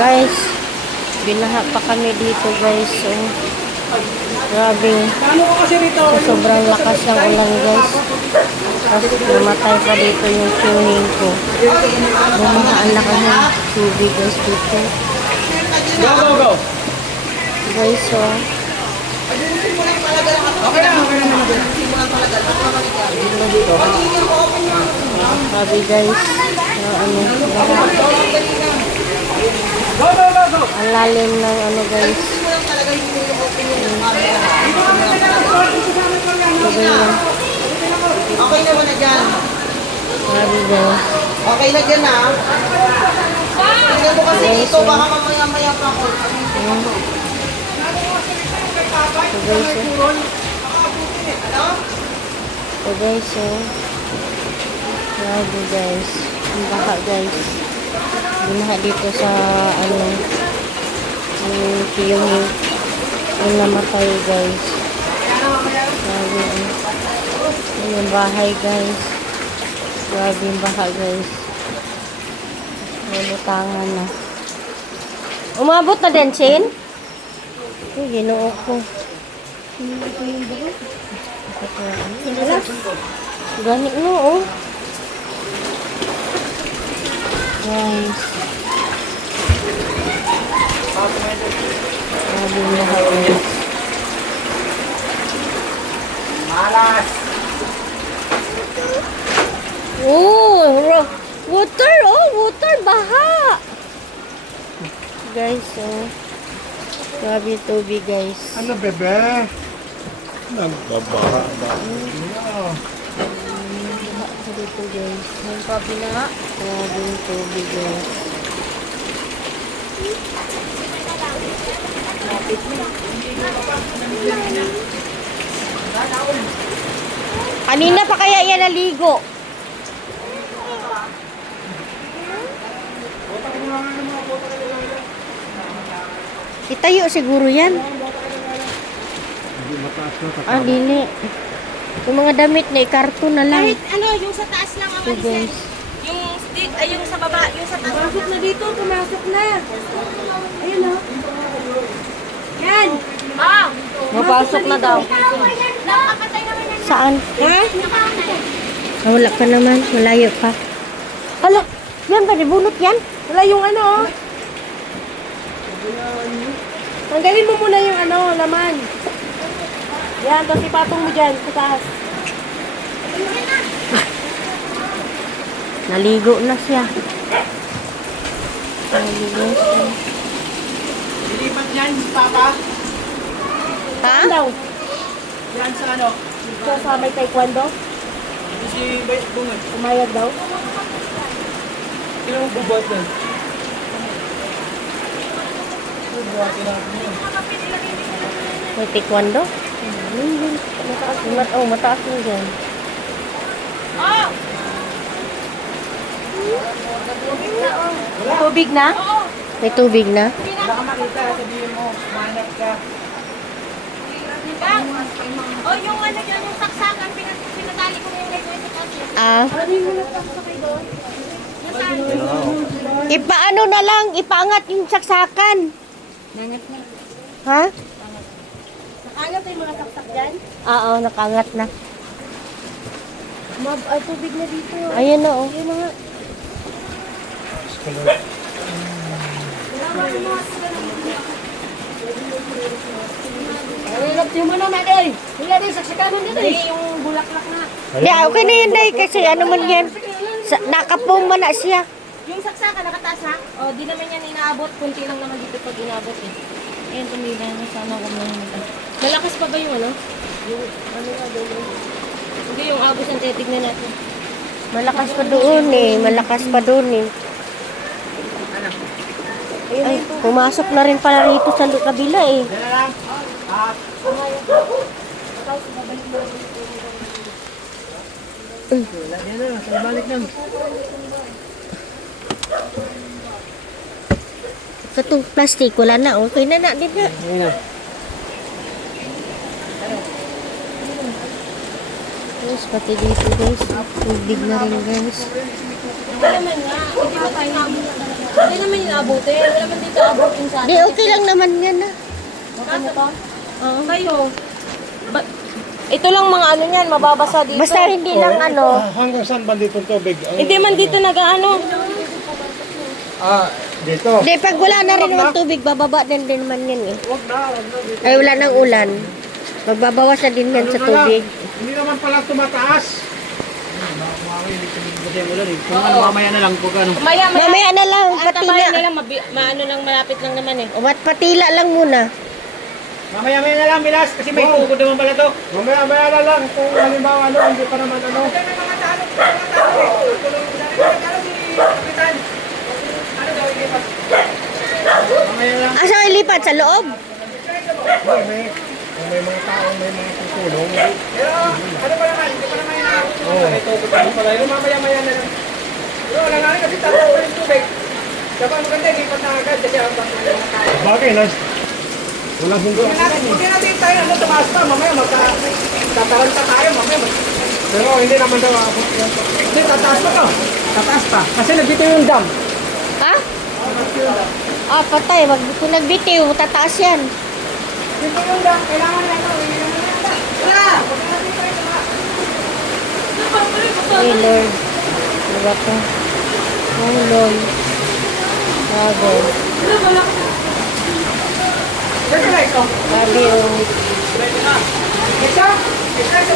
Guys, binaha pa kami dito guys. So, grabe. Sobrang lakas ng ulan guys. Tapos namatay pa dito yung tuning ko. Bumaha ang lakas ng tubig guys dito. Go. Guys, so. Okay na naman. Grabe guys. Ano, Go. ang lalim ng ano guys. Okay naman na dyan. Grabe guys. Okay na dyan ha. Tingnan mo kasi dito, baka mamaya-maya pa ako. So guys, so grabe guys. Ang baka guys. Binaha dito sa ano yung namatay guys. Grabe yung bahay guys. Grabe yung baha guys. Lulutangan na. Umabot na din, Chin? Uy, ginoo ko. Ganit no, oh. Guys. Grabe yung baha guys. Malas. Oh, water, baha. Guys, oh. Grabe tubig, guys. Ano, bebe? Nagbabaha ba? Baha dito, guys. Yung kabila. Grabe yung tubig, guys. Kanina pa kaya yan naligo? Itayo siguro yan. Ah, dili. Yung mga damit na ikarton na lang. Kahit ano, yung sa taas lang ang So, guys. yung sa baba, yung sa taas. Pumasok na dito, pumasok na. Ayun o. Yan. Ah! Mapasok na daw. Nakakatay naman yan. Saan? Ha? Ah, wala ka naman. Malayo pa. Hala, yan ba? Bunot yan? Wala yung ano o. Tanggalin mo muna yung ano, laman. Yan, tapos ipatong mo dyan, sa taas. Naligo na siya. Naligo siya. Lilipat yan, Papa. Ha? Ano daw? Yan sa ano? So, sa may taekwondo, Si Bait Bungad. umayag daw. Sino mo bubuhat yan? Bubuhatin natin yun. May taekwondo? Mataas. Mataas yun dyan. May tubig na? May tubig na? Wala ka makita, sabihin mo, manap ka. Oh, yung ano dyan, yung saksakan, pinatali ko yung nagawin sa taas. Ah. Ipaano na lang, ipaangat yung saksakan. Nangat na. Ha? Nakaangat yung mga saksak dyan. Oo, nakangat na. Ay, tubig na dito. Ayan na, oh. Ayun na nga. Ay, yung mo naman eh. Wala din, saksakanan dito eh. Yung bulaklak na. Di, okay na yun, Day, kasi ano man yan. Nakapong man na siya. Yung saksakan, nakataas ha? Oh, di naman yan inaabot. Kunti lang naman dito pag inaabot eh. Ayan, tumila na sana kung naman. Malakas pa ba yung ano? Yung ano nga doon? Hindi, yung agos ang titignan natin. Malakas pa doon eh. Malakas pa doon eh. Ay, pumasok na rin pala rito sa kabila eh. Yan na lang. Wala yan na, sa balik na. Ito, plastic, wala na. Okay na na, din na. Ayun na. Guys, pati dito guys. Tubig na rin guys. Hindi naman nga. Hindi naman inaabot. aabutin. Wala man dito aabutin sa Di, okay lang naman yan ah. Oo. Kayo. Ito lang mga ano niyan, mababasa dito. Basta hindi lang ano. Hanggang saan ba dito tubig? Hindi man dito nag-ano. Dito. Di, pag wala na rin naman tubig, bababa din naman yan eh. Wag na dito. Ay, wala nang ulan. Magbabawas na din yan sa tubig. Hindi naman pala tumataas. Kung ano, mamaya na lang pag ano. Mamaya na lang, At tabayan na patila. lang, maano lang, malapit lang naman eh. O, patila lang muna. Mamaya na lang, Milas, kasi may tukod naman pala to. Mamaya na lang, kung halimbawa ano, hindi pa naman ano. Mamaya lang. Asa kayo lipat? Sa loob? Kung may mga tao, may mga tutulong. Pero, ano pa naman, hindi pa naman yun ako. Oo. May tukod naman pala yun, mamaya na lang. Pero wala nga rin kasi tatawa pa yung tubig. Diba maganda, lipat na agad kasi ang mga tao. Bagay, walang hundo. Hindi natin tayo, ano, tumaas pa, mamaya magkataranta tayo, mamaya pero hindi naman daw ako. Hindi, tataas pa to. Tataas pa. Kasi nagbito yung dam. Ha? Ah, patay. Kung nagbitiw, tataas yan. Dito yung dam, kailangan na ito. Wala! Ay, Lord. Ano ba ito? Oh, Lord. Grabe. Dito na ito. Grabe, oh. Isa? Isa ito.